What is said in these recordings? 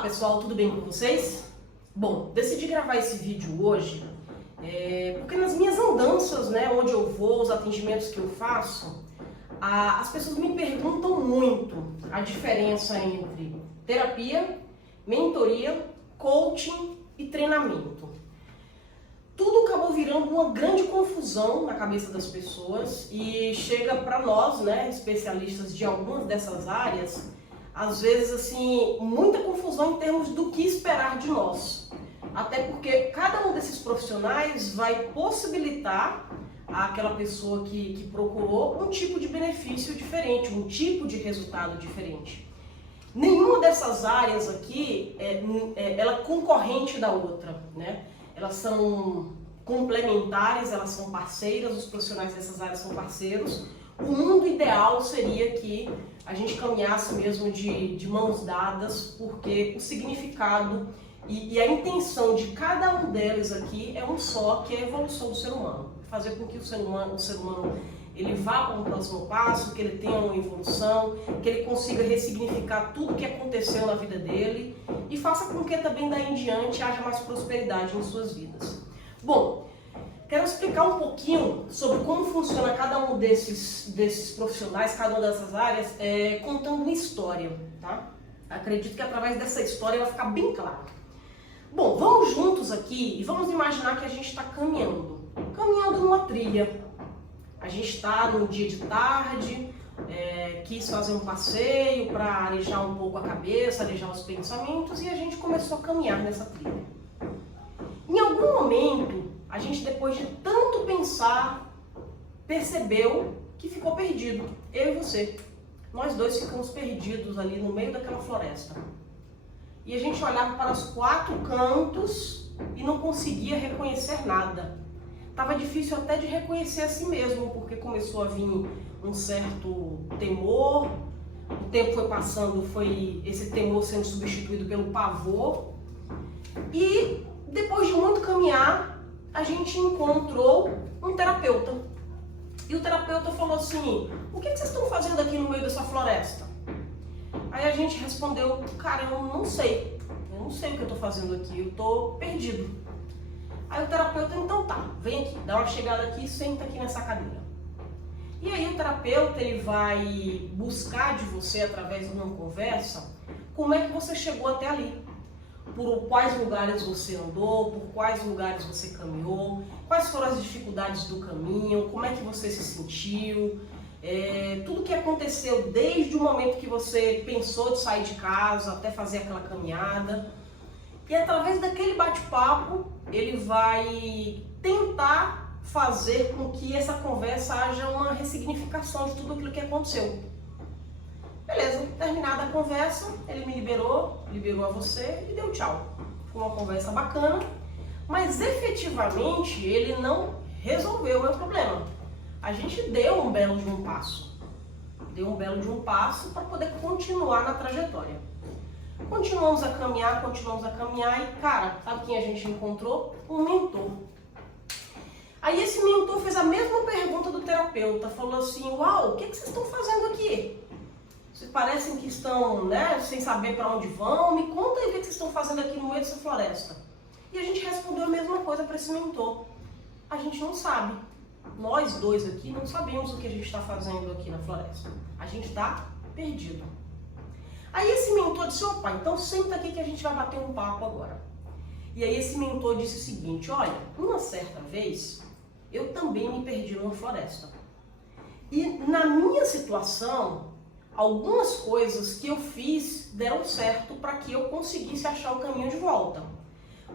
Olá pessoal, tudo bem com vocês? Bom, decidi gravar esse vídeo hoje porque nas minhas andanças, onde eu vou, os atendimentos que eu faço, as pessoas me perguntam muito a diferença entre terapia, mentoria, coaching e treinamento. Tudo acabou virando uma grande confusão na cabeça das pessoas e chega para nós, especialistas de algumas dessas áreas, às vezes assim, muita confusão em termos do que esperar de nós. Até porque cada um desses profissionais vai possibilitar àquela pessoa que procurou um tipo de benefício diferente, um tipo de resultado diferente. Nenhuma dessas áreas aqui ela é concorrente da outra, Elas são complementares, elas são parceiras, os profissionais dessas áreas são parceiros. O mundo ideal seria que a gente caminhasse mesmo de mãos dadas, porque o significado e a intenção de cada um deles aqui é um só, que é a evolução do ser humano. Fazer com que o ser humano ele vá para um próximo passo, que ele tenha uma evolução, que ele consiga ressignificar tudo que aconteceu na vida dele e faça com que também daí em diante haja mais prosperidade em suas vidas. Bom, quero explicar um pouquinho sobre como funciona cada um desses profissionais, cada uma dessas áreas, contando uma história, tá? Acredito que através dessa história vai ficar bem claro. Bom, vamos juntos aqui e vamos imaginar que a gente está caminhando numa trilha. A gente está num dia de tarde, quis fazer um passeio para arejar um pouco a cabeça, arejar os pensamentos, e a gente começou a caminhar nessa trilha. Em algum momento, a gente, depois de tanto pensar, percebeu que ficou perdido, eu e você. Nós dois ficamos perdidos ali no meio daquela floresta. E a gente olhava para os quatro cantos e não conseguia reconhecer nada. Estava difícil até de reconhecer a si mesmo, porque começou a vir um certo temor. O tempo foi passando, foi esse temor sendo substituído pelo pavor. E depois de muito caminhar, a gente encontrou um terapeuta. E o terapeuta falou assim: o que vocês estão fazendo aqui no meio dessa floresta? Aí a gente respondeu: cara, eu não sei o que eu estou fazendo aqui, eu estou perdido. Aí o terapeuta: então tá, vem aqui, dá uma chegada aqui e senta aqui nessa cadeira. E aí o terapeuta ele vai buscar de você, através de uma conversa, como é que você chegou até ali. Por quais lugares você andou, por quais lugares você caminhou, quais foram as dificuldades do caminho, como é que você se sentiu, tudo que aconteceu desde o momento que você pensou de sair de casa até fazer aquela caminhada. E através daquele bate-papo, ele vai tentar fazer com que essa conversa haja uma ressignificação de tudo aquilo que aconteceu. Beleza, terminada a conversa, ele me liberou a você e deu tchau. Foi uma conversa bacana, mas efetivamente ele não resolveu o meu problema. A gente deu um belo de um passo. Para poder continuar na trajetória. Continuamos a caminhar e, cara, sabe quem a gente encontrou? Um mentor. Aí esse mentor fez a mesma pergunta do terapeuta, falou assim: uau, o que vocês estão fazendo aqui? Vocês parecem que estão, sem saber para onde vão, me conta aí o que vocês estão fazendo aqui no meio dessa floresta. E a gente respondeu a mesma coisa para esse mentor: a gente não sabe. Nós dois aqui não sabemos o que a gente está fazendo aqui na floresta. A gente está perdido. Aí esse mentor disse: opa, então senta aqui que a gente vai bater um papo agora. E aí esse mentor disse o seguinte: olha, uma certa vez eu também me perdi numa floresta. E na minha situação, algumas coisas que eu fiz deram certo para que eu conseguisse achar o caminho de volta.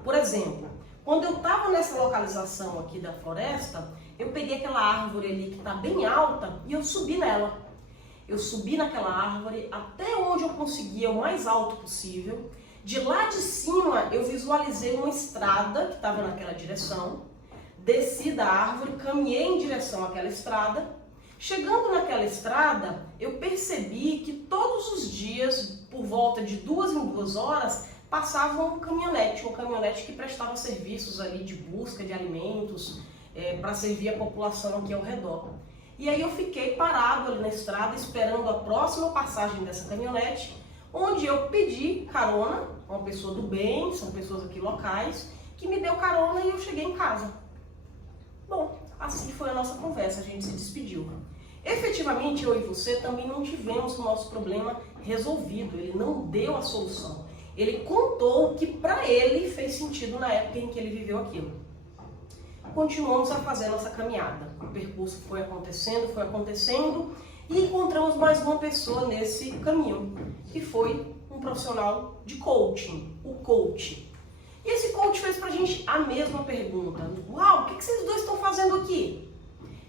Por exemplo, quando eu estava nessa localização aqui da floresta, eu peguei aquela árvore ali que está bem alta e eu subi nela. Eu subi naquela árvore até onde eu conseguia, o mais alto possível. De lá de cima eu visualizei uma estrada que estava naquela direção. Desci da árvore, caminhei em direção àquela estrada. Chegando naquela estrada, eu percebi que todos os dias, por volta de 2 em 2 horas, passava um caminhonete que prestava serviços ali de busca de alimentos para servir a população aqui ao redor. E aí eu fiquei parado ali na estrada esperando a próxima passagem dessa caminhonete, onde eu pedi carona, uma pessoa do bem, são pessoas aqui locais, que me deu carona e eu cheguei em casa. Bom, assim foi a nossa conversa, a gente se despediu. Efetivamente, eu e você também não tivemos o nosso problema resolvido, ele não deu a solução. Ele contou o que para ele fez sentido na época em que ele viveu aquilo. Continuamos a fazer a nossa caminhada. O percurso foi acontecendo e encontramos mais uma pessoa nesse caminho, que foi um profissional de coaching, o coach. E esse coach fez pra gente a mesma pergunta. Uau, o que vocês dois estão fazendo aqui?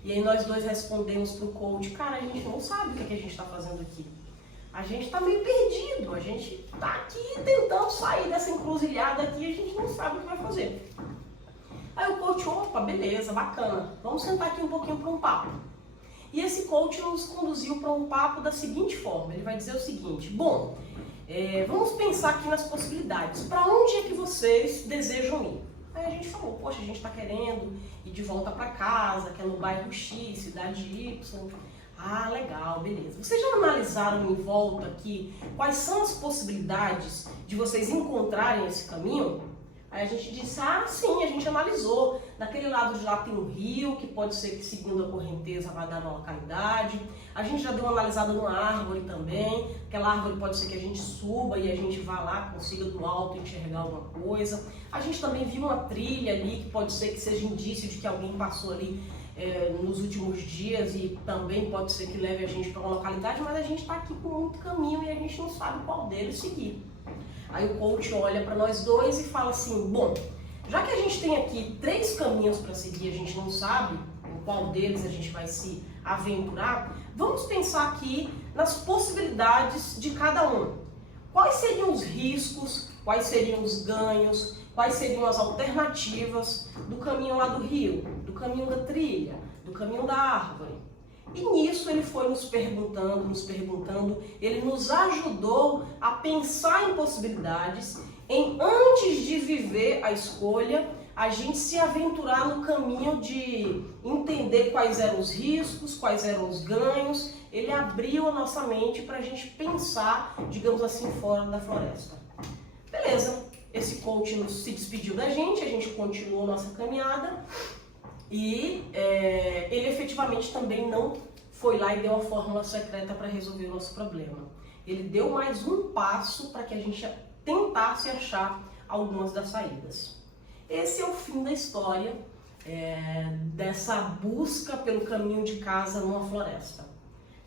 E aí nós dois respondemos pro coach, cara, a gente não sabe o que a gente está fazendo aqui. A gente está meio perdido, a gente está aqui tentando sair dessa encruzilhada aqui e a gente não sabe o que vai fazer. Aí o coach, opa, beleza, bacana, vamos sentar aqui um pouquinho para um papo. E esse coach nos conduziu para um papo da seguinte forma, ele vai dizer o seguinte, bom, vamos pensar aqui nas possibilidades, para onde é que vocês desejam ir? Aí a gente falou, poxa, a gente está querendo ir de volta para casa, que é no bairro X, cidade Y. Ah, legal, beleza. Vocês já analisaram em volta aqui quais são as possibilidades de vocês encontrarem esse caminho? Aí a gente disse, ah, sim, a gente analisou. Daquele lado de lá tem um rio, que pode ser que seguindo a correnteza vai dar uma localidade. A gente já deu uma analisada numa árvore também. Aquela árvore pode ser que a gente suba e a gente vá lá, consiga do alto enxergar alguma coisa. A gente também viu uma trilha ali, que pode ser que seja indício de que alguém passou ali nos últimos dias e também pode ser que leve a gente para uma localidade, mas a gente está aqui com muito caminho e a gente não sabe qual deles seguir. Aí o coach olha para nós dois e fala assim, bom, já que a gente tem aqui 3 caminhos para seguir, a gente não sabe em qual deles a gente vai se aventurar, vamos pensar aqui nas possibilidades de cada um. Quais seriam os riscos, quais seriam os ganhos, quais seriam as alternativas do caminho lá do rio, do caminho da trilha, do caminho da árvore. E nisso ele foi nos perguntando, ele nos ajudou a pensar em possibilidades, em antes de viver a escolha, a gente se aventurar no caminho de entender quais eram os riscos, quais eram os ganhos. Ele abriu a nossa mente para a gente pensar, digamos assim, fora da floresta. Beleza, esse coach se despediu da gente, a gente continuou a nossa caminhada e ele efetivamente também não foi lá e deu a fórmula secreta para resolver o nosso problema. Ele deu mais um passo para que a gente tentasse achar algumas das saídas. Esse é o fim da história dessa busca pelo caminho de casa numa floresta.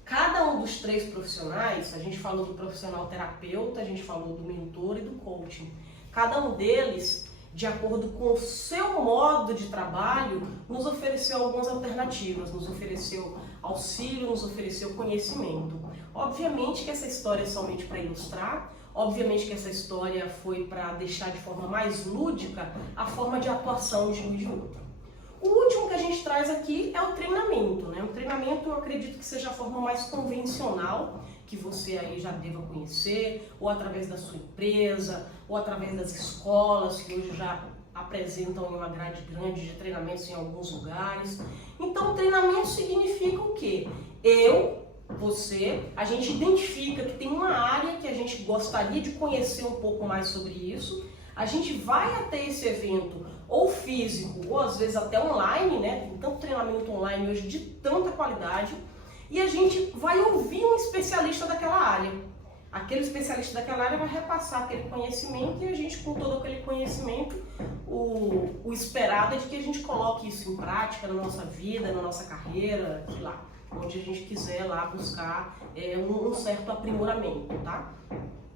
Cada um dos 3 profissionais, a gente falou do profissional terapeuta, a gente falou do mentor e do coaching. Cada um deles, de acordo com o seu modo de trabalho, nos ofereceu algumas alternativas, nos ofereceu auxílio, nos ofereceu conhecimento. Obviamente que essa história é somente para ilustrar, obviamente que essa história foi para deixar de forma mais lúdica a forma de atuação de um e de outro. O último que a gente traz aqui é o treinamento, né? O treinamento eu acredito que seja a forma mais convencional, que você aí já deva conhecer, ou através da sua empresa, ou através das escolas, que hoje já apresentam uma grade grande de treinamentos em alguns lugares. Então, o treinamento significa o quê? Você, a gente identifica que tem uma área que a gente gostaria de conhecer um pouco mais sobre isso, a gente vai até esse evento, ou físico, ou às vezes até online, né? Tem tanto treinamento online hoje de tanta qualidade, e a gente vai ouvir um especialista daquela área. Aquele especialista daquela área vai repassar aquele conhecimento e a gente, com todo aquele conhecimento, o esperado é de que a gente coloque isso em prática na nossa vida, na nossa carreira, sei lá, onde a gente quiser lá buscar um certo aprimoramento, tá?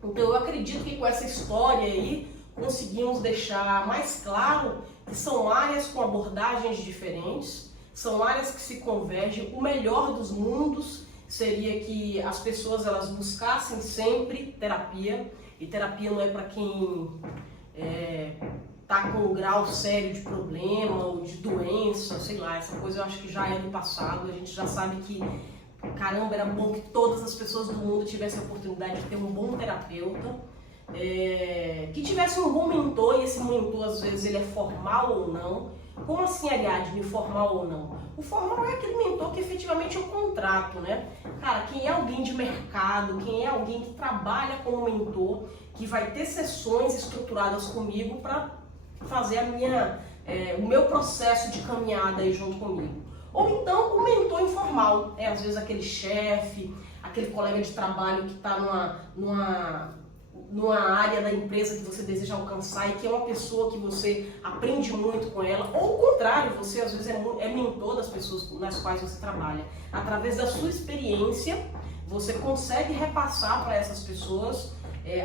Então eu acredito que com essa história aí conseguimos deixar mais claro que são áreas com abordagens diferentes, são áreas que se convergem. O melhor dos mundos seria que as pessoas elas buscassem sempre terapia, e terapia não é para quem tá com um grau sério de problema ou de doença, sei lá, essa coisa eu acho que já é do passado. A gente já sabe que, caramba, era bom que todas as pessoas do mundo tivessem a oportunidade de ter um bom terapeuta, que tivesse um bom mentor, e esse mentor às vezes ele é formal ou não. Como assim, Ariadne, formal ou não? O formal é aquele mentor que efetivamente eu contrato, né? cara, quem é alguém de mercado, quem é alguém que trabalha como mentor, que vai ter sessões estruturadas comigo para fazer o meu processo de caminhada aí junto comigo. Ou então o mentor informal, às vezes aquele chefe, aquele colega de trabalho que está numa área da empresa que você deseja alcançar e que é uma pessoa que você aprende muito com ela, ou o contrário, você às vezes é mentor das pessoas nas quais você trabalha. Através da sua experiência, você consegue repassar para essas pessoas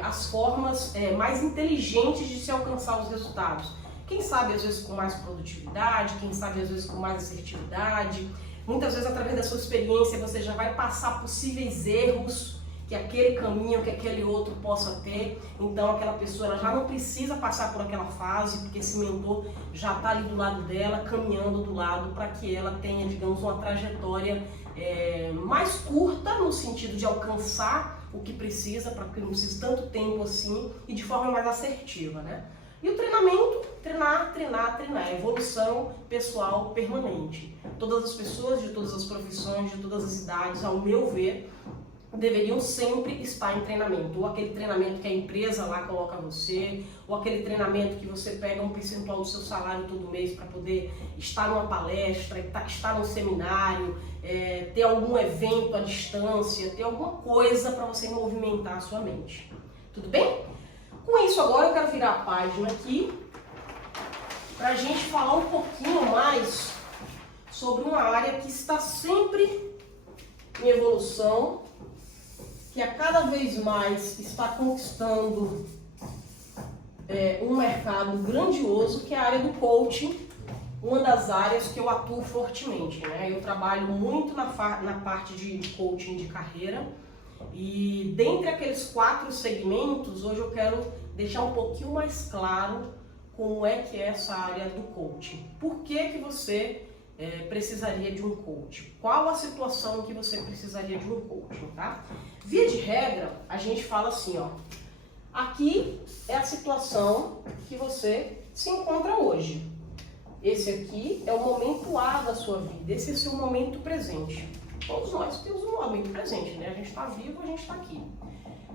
as formas mais inteligentes de se alcançar os resultados. Quem sabe às vezes com mais produtividade, quem sabe às vezes com mais assertividade. Muitas vezes através da sua experiência você já vai passar possíveis erros que aquele caminho, que aquele outro possa ter. Então aquela pessoa ela já não precisa passar por aquela fase, porque esse mentor já está ali do lado dela, caminhando do lado para que ela tenha, digamos, uma trajetória mais curta no sentido de alcançar o que precisa, para que não precise tanto tempo assim e de forma mais assertiva, né? E o treinamento, treinar, evolução pessoal permanente. Todas as pessoas de todas as profissões, de todas as idades, ao meu ver, deveriam sempre estar em treinamento. Ou aquele treinamento que a empresa lá coloca você, ou aquele treinamento que você pega um percentual do seu salário todo mês para poder estar numa palestra, estar num seminário, ter algum evento à distância, ter alguma coisa para você movimentar a sua mente. Tudo bem? Com isso agora eu quero virar a página aqui para a gente falar um pouquinho mais sobre uma área que está sempre em evolução, que a cada vez mais está conquistando um mercado grandioso, que é a área do coaching, uma das áreas que eu atuo fortemente, né? Eu trabalho muito na parte de coaching de carreira. E dentre aqueles 4 segmentos, hoje eu quero deixar um pouquinho mais claro como é que é essa área do coaching. Por que você precisaria de um coach? Qual a situação em que você precisaria de um coaching, tá? Via de regra, a gente fala assim, ó, aqui é a situação que você se encontra hoje. Esse aqui é o momento A da sua vida, esse é o seu momento presente. Todos nós temos um momento presente, né? A gente está vivo, a gente está aqui.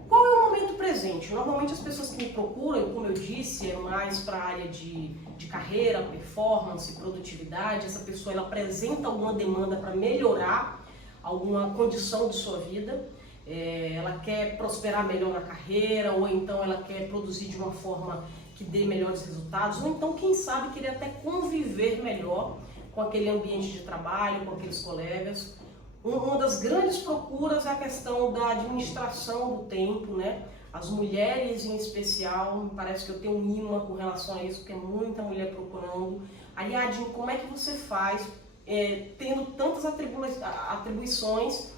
Qual é o momento presente? Normalmente as pessoas que me procuram, como eu disse, é mais para a área de carreira, performance, produtividade. Essa pessoa ela apresenta alguma demanda para melhorar alguma condição de sua vida. Ela quer prosperar melhor na carreira, ou então ela quer produzir de uma forma que dê melhores resultados, ou então, quem sabe, querer até conviver melhor com aquele ambiente de trabalho, com aqueles colegas. Uma das grandes procuras é a questão da administração do tempo, né? As mulheres em especial, parece que eu tenho um imã com relação a isso, porque é muita mulher procurando. Ariadne, como é que você faz, tendo tantas atribuições,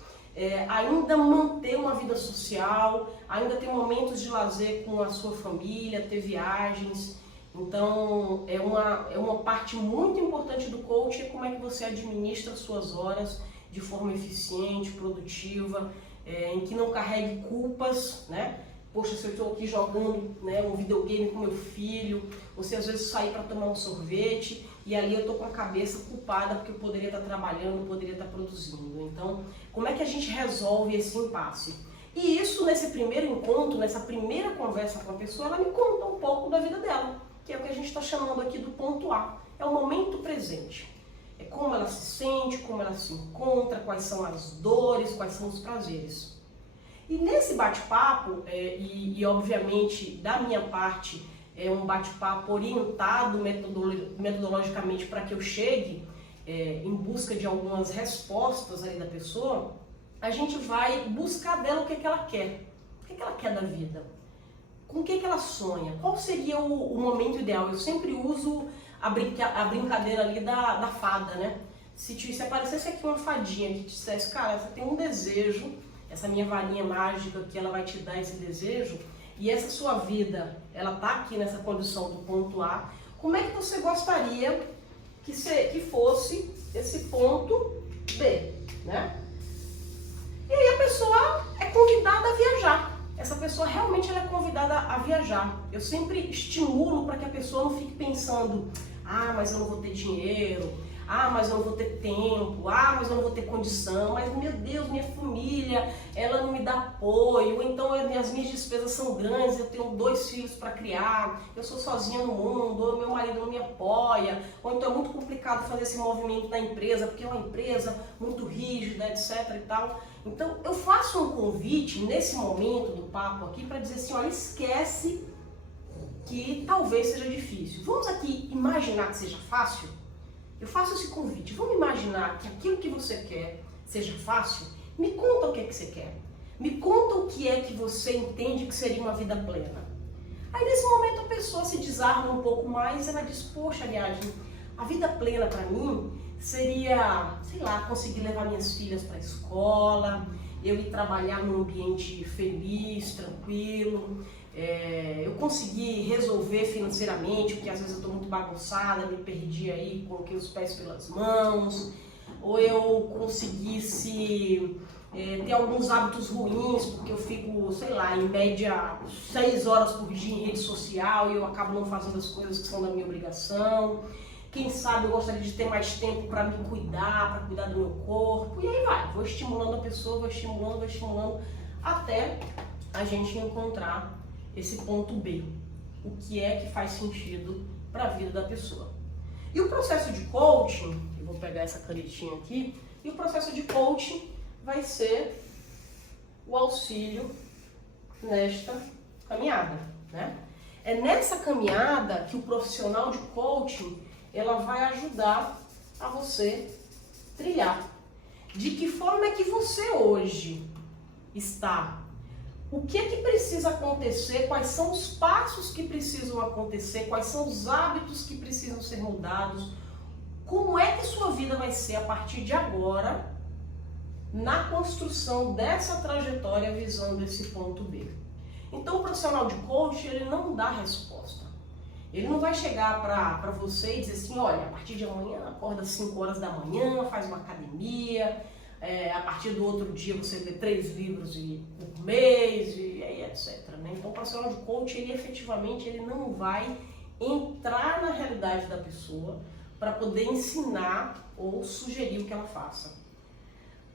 ainda manter uma vida social, ainda ter momentos de lazer com a sua família, ter viagens? Então, é uma parte muito importante do coaching, é como é que você administra suas horas de forma eficiente, produtiva, em que não carregue culpas, né? Poxa, se eu estou aqui jogando, né, um videogame com meu filho, você às vezes sair para tomar um sorvete e ali eu estou com a cabeça culpada porque eu poderia estar trabalhando, poderia estar produzindo. Então, como é que a gente resolve esse impasse? E isso, nesse primeiro encontro, nessa primeira conversa com a pessoa, ela me conta um pouco da vida dela, que é o que a gente está chamando aqui do ponto A, é o momento presente. É como ela se sente, como ela se encontra, quais são as dores, quais são os prazeres. E nesse bate-papo, e obviamente da minha parte, é um bate-papo orientado metodologicamente para que eu chegue em busca de algumas respostas ali da pessoa, a gente vai buscar dela o que ela quer. O que ela quer da vida? Com o que ela sonha? Qual seria o momento ideal? Eu sempre uso a brincadeira ali da fada, né? Se aparecesse aqui uma fadinha que te dissesse, cara, você tem um desejo, essa minha varinha mágica que ela vai te dar esse desejo, e essa sua vida, ela tá aqui nessa condição do ponto A, como é que você gostaria que fosse esse ponto B, né? E aí a pessoa é convidada a viajar. Essa pessoa realmente ela é convidada a viajar. Eu sempre estimulo para que a pessoa não fique pensando, ah, mas eu não vou ter dinheiro, Ah, mas eu não vou ter tempo. Ah, mas eu não vou ter condição. Mas, meu Deus, minha família, ela não me dá apoio. Ou então as minhas despesas são grandes, eu tenho 2 filhos para criar, eu sou sozinha no mundo, ou meu marido não me apoia. Ou então é muito complicado fazer esse movimento na empresa, porque é uma empresa muito rígida, etc e tal. Então, eu faço um convite nesse momento do papo aqui para dizer assim, olha, esquece que talvez seja difícil. Vamos aqui imaginar que seja fácil? Eu faço esse convite. Vamos imaginar que aquilo que você quer seja fácil? Me conta o que é que você quer. Me conta o que é que você entende que seria uma vida plena. Aí nesse momento a pessoa se desarma um pouco mais e ela diz, poxa, aliás, a vida plena para mim seria, sei lá, conseguir levar minhas filhas para a escola, eu ir trabalhar num ambiente feliz, tranquilo, eu consegui resolver financeiramente, porque às vezes eu estou muito bagunçada, me perdi aí, coloquei os pés pelas mãos, ou eu conseguisse ter alguns hábitos ruins, porque eu fico, sei lá, em média 6 horas por dia em rede social e eu acabo não fazendo as coisas que são da minha obrigação. Quem sabe eu gostaria de ter mais tempo para me cuidar, para cuidar do meu corpo, e aí vai, vou estimulando a pessoa, vou estimulando, até a gente encontrar esse ponto B, o que é que faz sentido para a vida da pessoa. E o processo de coaching, eu vou pegar essa canetinha aqui, e o processo de coaching vai ser o auxílio nesta caminhada, né? É nessa caminhada que o profissional de coaching ela vai ajudar a você trilhar. De que forma é que você hoje está? O que é que precisa acontecer? Quais são os passos que precisam acontecer? Quais são os hábitos que precisam ser mudados? Como é que sua vida vai ser a partir de agora na construção dessa trajetória visando esse ponto B? Então o profissional de coaching ele não dá resposta. Ele não vai chegar para você e dizer assim, olha, a partir de amanhã acorda às 5 horas da manhã, faz uma academia, a partir do outro dia você lê 3 livros por mês e aí etc. Né? Então o profissional de coaching, ele efetivamente ele não vai entrar na realidade da pessoa para poder ensinar ou sugerir o que ela faça.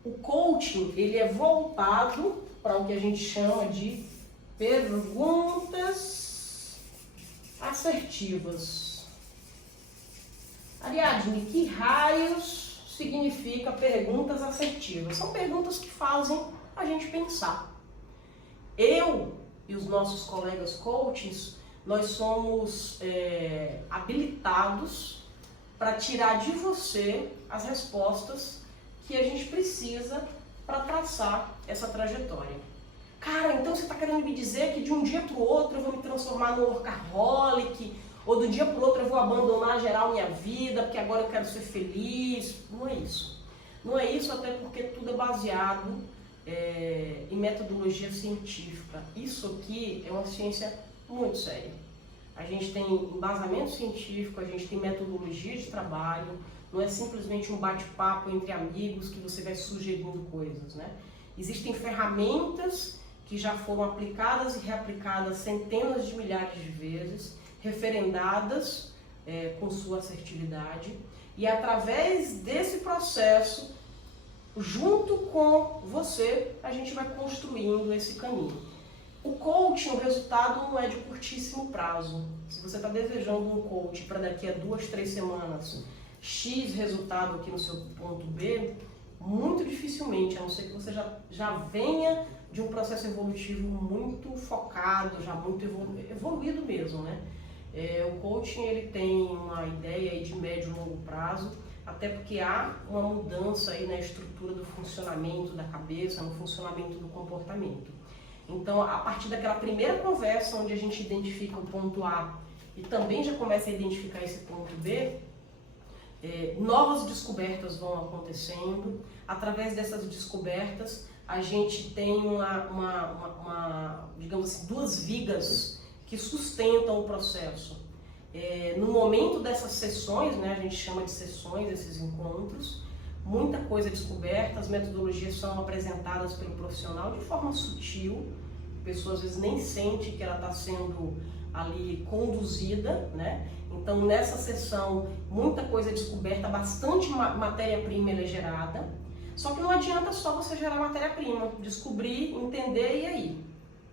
O coaching, ele é voltado para o que a gente chama de perguntas assertivas. Ariadne, que raios significa perguntas assertivas? São perguntas que fazem a gente pensar. Eu e os nossos colegas coaches, nós somos habilitados para tirar de você as respostas que a gente precisa para traçar essa trajetória. Cara, então você está querendo me dizer que de um dia para o outro eu vou me transformar no workaholic, ou do dia para o outro eu vou abandonar geral minha vida, porque agora eu quero ser feliz? Não é isso. Não é isso, até porque tudo é baseado em metodologia científica. Isso aqui é uma ciência muito séria. A gente tem embasamento científico, a gente tem metodologia de trabalho, não é simplesmente um bate-papo entre amigos que você vai sugerindo coisas, né? Existem ferramentas que já foram aplicadas e reaplicadas centenas de milhares de vezes, referendadas com sua assertividade, e através desse processo, junto com você, a gente vai construindo esse caminho. O coaching, o resultado não é de curtíssimo prazo. Se você está desejando um coach para daqui a 2, 3 semanas, X resultado aqui no seu ponto B, muito dificilmente, a não ser que você já venha de um processo evolutivo muito focado, já muito evoluído mesmo, né? O coaching ele tem uma ideia aí de médio e longo prazo, até porque há uma mudança aí na estrutura do funcionamento da cabeça, no funcionamento do comportamento. Então, a partir daquela primeira conversa onde a gente identifica o ponto A e também já começa a identificar esse ponto B, novas descobertas vão acontecendo. Através dessas descobertas, a gente tem digamos assim, 2 vigas que sustentam o processo. No momento dessas sessões, né, a gente chama de sessões, esses encontros, muita coisa é descoberta, as metodologias são apresentadas pelo profissional de forma sutil, a pessoa às vezes nem sente que ela está sendo ali conduzida, né? Então nessa sessão muita coisa é descoberta, bastante matéria-prima é gerada, só que não adianta só você gerar matéria-prima, descobrir, entender e aí.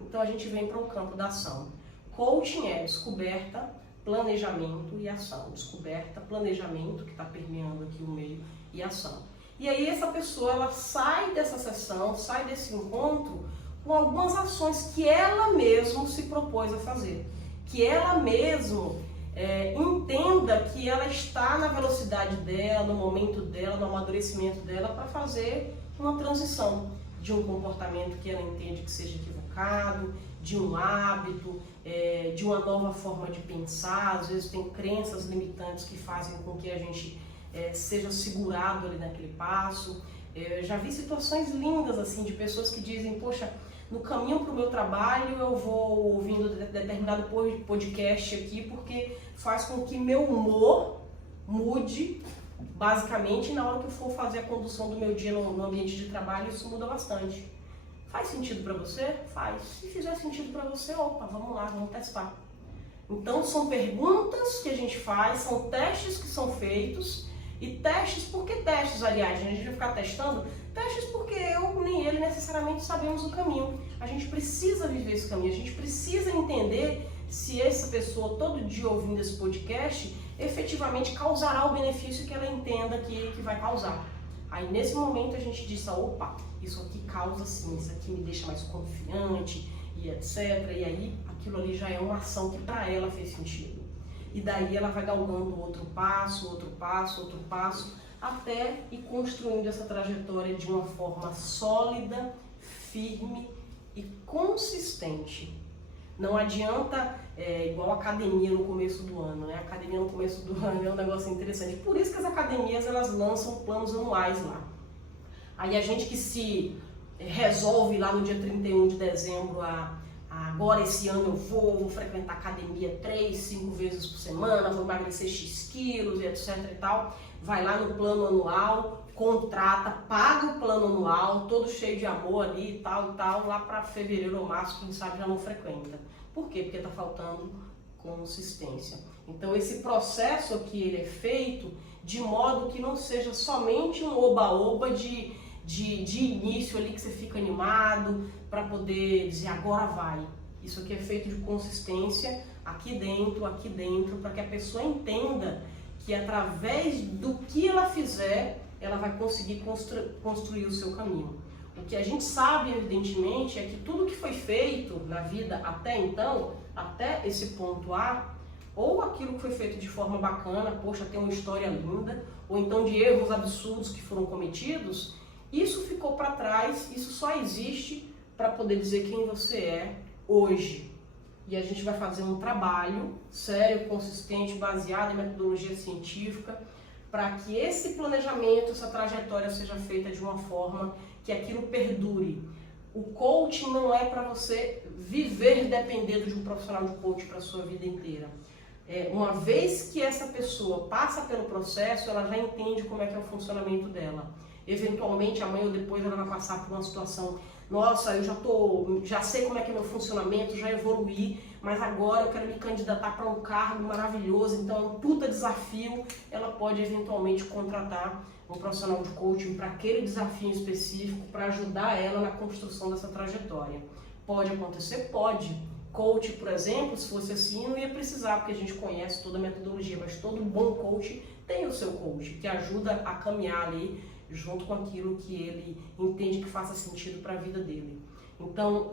Então a gente vem para o campo da ação. Coaching é descoberta, planejamento e ação. Descoberta, planejamento, que está permeando aqui o meio, e ação. E aí essa pessoa, ela sai dessa sessão, sai desse encontro com algumas ações que ela mesma se propôs a fazer. Que ela mesma entenda que ela está na velocidade dela, no momento dela, no amadurecimento dela, para fazer uma transição de um comportamento que ela entende que seja equivocado, de um hábito, de uma nova forma de pensar. Às vezes tem crenças limitantes que fazem com que a gente seja segurado ali naquele passo. Já vi situações lindas assim de pessoas que dizem, poxa, no caminho para o meu trabalho eu vou ouvindo determinado podcast aqui porque faz com que meu humor mude, basicamente, na hora que eu for fazer a condução do meu dia no ambiente de trabalho, isso muda bastante. Faz sentido para você? Faz. Se fizer sentido para você, opa, vamos lá, vamos testar. Então são perguntas que a gente faz, são testes que são feitos. E testes, por que testes, aliás? A gente vai ficar testando? Testes porque eu nem ele necessariamente sabemos o caminho. A gente precisa viver esse caminho, a gente precisa entender se essa pessoa todo dia ouvindo esse podcast efetivamente causará o benefício que ela entenda que vai causar. Aí nesse momento a gente diz, opa, isso aqui causa sim, isso aqui me deixa mais confiante e etc. E aí aquilo ali já é uma ação que para ela fez sentido. E daí ela vai galgando outro passo, até ir construindo essa trajetória de uma forma sólida, firme e consistente. Não adianta, igual a academia no começo do ano, né? A academia no começo do ano é um negócio interessante. Por isso que as academias, elas lançam planos anuais lá. Aí a gente que se resolve lá no dia 31 de dezembro agora esse ano eu vou frequentar a academia 3, 5 vezes por semana, vou emagrecer X quilos e etc e tal. Vai lá no plano anual, contrata, paga o plano anual, todo cheio de amor ali e tal, lá para fevereiro ou março, quem sabe já não frequenta. Por quê? Porque está faltando consistência. Então esse processo aqui ele é feito de modo que não seja somente um oba-oba de início ali que você fica animado para poder dizer agora vai. Isso aqui é feito de consistência aqui dentro, para que a pessoa entenda que através do que ela fizer, ela vai conseguir construir o seu caminho. O que a gente sabe, evidentemente, é que tudo que foi feito na vida até então, até esse ponto A, ou aquilo que foi feito de forma bacana, poxa, tem uma história linda, ou então de erros absurdos que foram cometidos, isso ficou para trás, isso só existe para poder dizer quem você é hoje. E a gente vai fazer um trabalho sério, consistente, baseado em metodologia científica, para que esse planejamento, essa trajetória seja feita de uma forma que aquilo perdure. O coaching não é para você viver dependendo de um profissional de coaching para a sua vida inteira. Uma vez que essa pessoa passa pelo processo, ela já entende como é que é o funcionamento dela. Eventualmente, amanhã ou depois, ela vai passar por uma situação, nossa, eu já sei como é que é meu funcionamento, já evoluí, mas agora eu quero me candidatar para um cargo maravilhoso, então é um puta desafio. Ela pode eventualmente contratar um profissional de coaching para aquele desafio específico, para ajudar ela na construção dessa trajetória. Pode acontecer? Pode. Coach, por exemplo, se fosse assim, não ia precisar, porque a gente conhece toda a metodologia, mas todo bom coach tem o seu coach, que ajuda a caminhar ali junto com aquilo que ele entende que faça sentido para a vida dele. Então,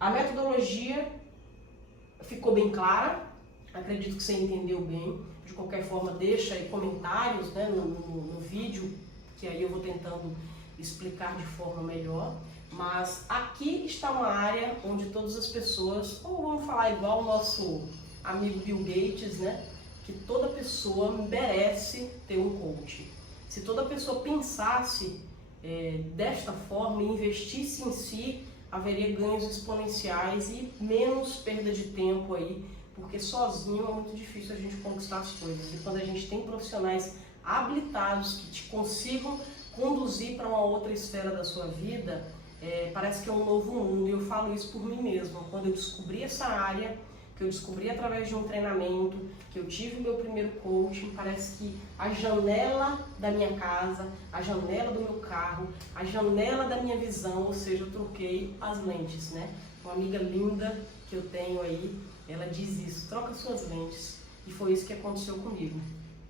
a metodologia ficou bem clara, acredito que você entendeu bem. De qualquer forma, deixa aí comentários, né, no vídeo, que aí eu vou tentando explicar de forma melhor. Mas aqui está uma área onde todas as pessoas, ou vamos falar igual o nosso amigo Bill Gates, né, que toda pessoa merece ter um coach. Se toda pessoa pensasse desta forma e investisse em si, haveria ganhos exponenciais e menos perda de tempo aí, porque sozinho é muito difícil a gente conquistar as coisas. E quando a gente tem profissionais habilitados que te consigam conduzir para uma outra esfera da sua vida, parece que é um novo mundo, e eu falo isso por mim mesma. Quando eu descobri essa área, que eu descobri através de um treinamento, que eu tive o meu primeiro coaching, parece que a janela da minha casa, a janela do meu carro, a janela da minha visão, ou seja, eu troquei as lentes, né? Uma amiga linda que eu tenho aí, ela diz isso: troca suas lentes. E foi isso que aconteceu comigo.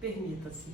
Permita-se.